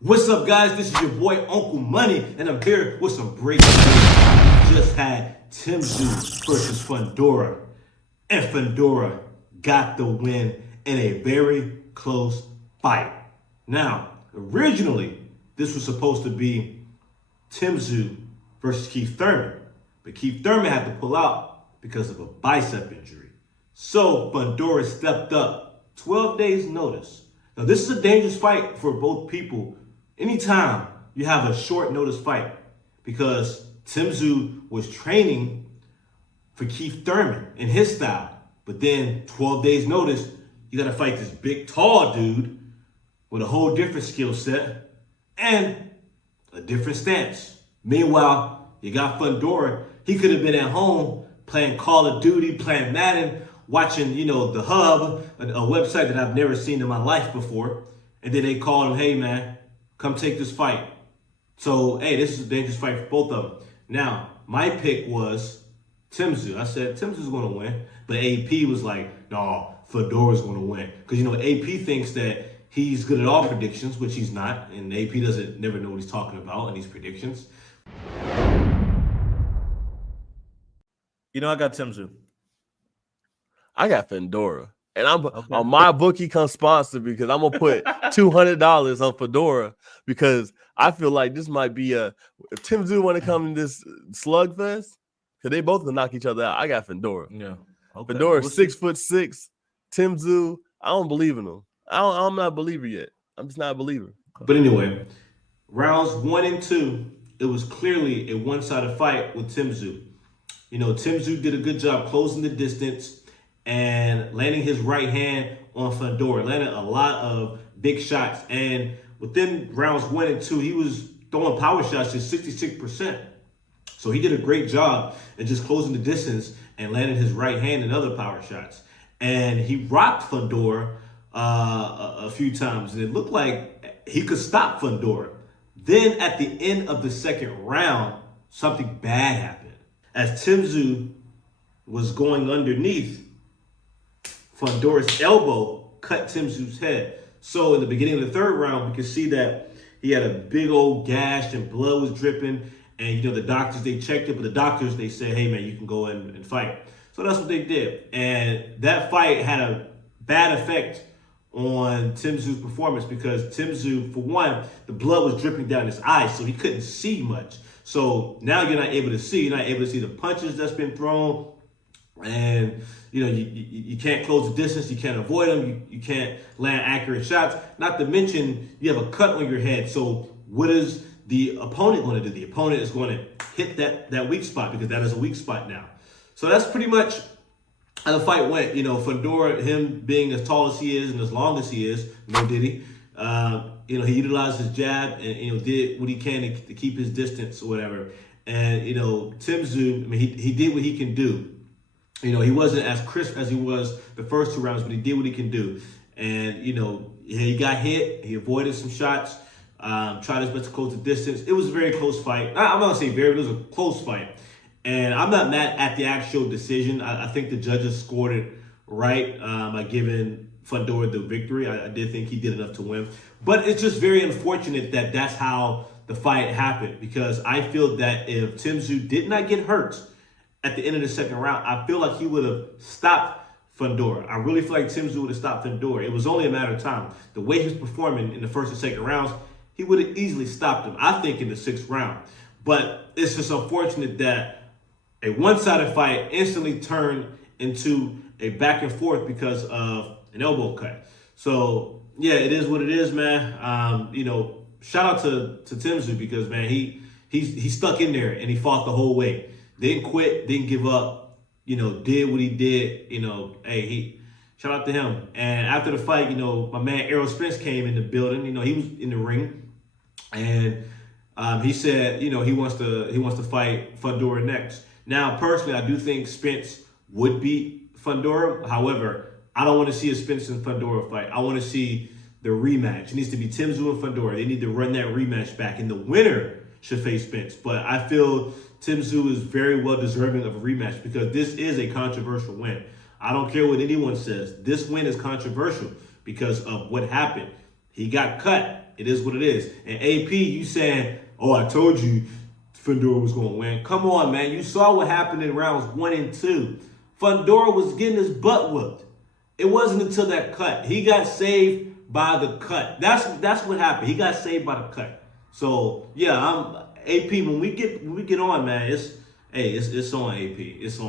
What's up, guys? This is your boy Uncle Money, and I'm here with some breaking news. We just had Tszyu versus Fundora, and Fundora got the win in a very close fight. Now, originally, this was supposed to be Tszyu versus Keith Thurman, but Keith Thurman had to pull out because of a bicep injury. So Fundora stepped up, 12 days notice. Now, this is a dangerous fight for both people. Anytime you have a short notice fight, because Tszyu was training for Keith Thurman in his style, but then 12 days notice, you gotta fight this big, tall dude with a whole different skill set and a different stance. Meanwhile, you got Fundora. He could have been at home playing Call of Duty, playing Madden, watching, the Hub, a website that I've never seen in my life before. And then they called him, hey man, come take this fight. So, hey, this is a dangerous fight for both of them. Now, my pick was Tszyu. I said, Tszyu's going to win. But AP was like, no, Fundora's going to win. Because, AP thinks that he's good at all predictions, which he's not. And AP never know what he's talking about in these predictions. I got Tszyu. I got Fundora. And I'm on my bookie come sponsor because I'm gonna put $200 on Fundora because I feel like this might be if Tszyu want to come in this slugfest, because they both gonna knock each other out. I got Fundora. Yeah. Okay. Fundora 6'6". Tszyu, I don't believe in him. I'm not a believer yet. I'm just not a believer. But anyway, rounds 1 and 2, it was clearly a one-sided fight with Tszyu. Tszyu did a good job closing the distance and landing his right hand on Fundora, landed a lot of big shots. And within rounds 1 and 2, he was throwing power shots to 66%. So he did a great job in just closing the distance and landing his right hand and other power shots. And he rocked Fundora a few times, and it looked like he could stop Fundora. Then at the end of the second round, something bad happened. As Tszyu was going underneath, Fundora's elbow cut Tszyu's head. So in the beginning of the third round, we could see that he had a big old gash and blood was dripping. And the doctors, they checked it, but the doctors, they said, hey man, you can go in and fight. So that's what they did. And that fight had a bad effect on Tszyu's performance because Tszyu, for one, the blood was dripping down his eyes, so he couldn't see much. So now you're not able to see. You're not able to see the punches that's been thrown. And, you can't close the distance. You can't avoid them. You can't land accurate shots. Not to mention, you have a cut on your head. So what is the opponent going to do? The opponent is going to hit that weak spot because that is a weak spot now. So that's pretty much how the fight went. Fundora, him being as tall as he is and as long as he is, no diddy. He utilized his jab and, did what he can to keep his distance or whatever. And, Tszyu, he did what he can do. He wasn't as crisp as he was the first 2 rounds, but he did what he can do. And, he got hit. He avoided some shots, tried his best to close the distance. It was a very close fight. I'm not going to say very, but it was a close fight. And I'm not mad at the actual decision. I think the judges scored it right by giving Fundora the victory. I did think he did enough to win. But it's just very unfortunate that that's how the fight happened, because I feel that if Tszyu did not get hurt at the end of the second round, I feel like he would have stopped Fundora. I really feel like Tszyu would have stopped Fundora. It was only a matter of time. The way he was performing in the first and second rounds, he would have easily stopped him, I think, in the 6th round. But it's just unfortunate that a one-sided fight instantly turned into a back and forth because of an elbow cut. So, yeah, it is what it is, man. Shout out to Tszyu because, man, he stuck in there and he fought the whole way. Didn't quit, didn't give up, did what he did, hey, shout out to him. And after the fight, my man Errol Spence came in the building, he was in the ring. And he said, he wants to fight Fundora next. Now, personally, I do think Spence would beat Fundora. However, I don't want to see a Spence and Fundora fight. I want to see the rematch. It needs to be Tszyu and Fundora. They need to run that rematch back, and the winner should face Spence. But I feel Tszyu is very well deserving of a rematch because this is a controversial win. I don't care what anyone says. This win is controversial because of what happened. He got cut. It is what it is. And AP, you saying, oh, I told you Fundora was going to win. Come on, man. You saw what happened in rounds 1 and 2. Fundora was getting his butt whooped. It wasn't until that cut. He got saved by the cut. That's what happened. He got saved by the cut. So yeah, I'm AP. When we get on, man, it's on AP. It's on.